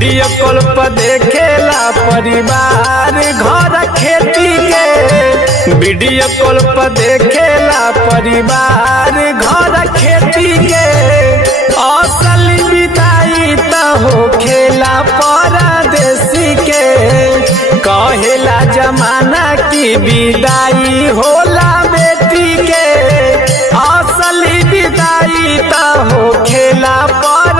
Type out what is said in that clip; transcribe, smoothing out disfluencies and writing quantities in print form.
Video call पर देखेला परिवार घर खेती के। वीडियो कॉल पर देखेला परिवार घर खेती के। असल विदाई त हो खेला परदेसी के। कहेला जमाना की विदाई होला बेटी के। असल विदाई त हो खेला पर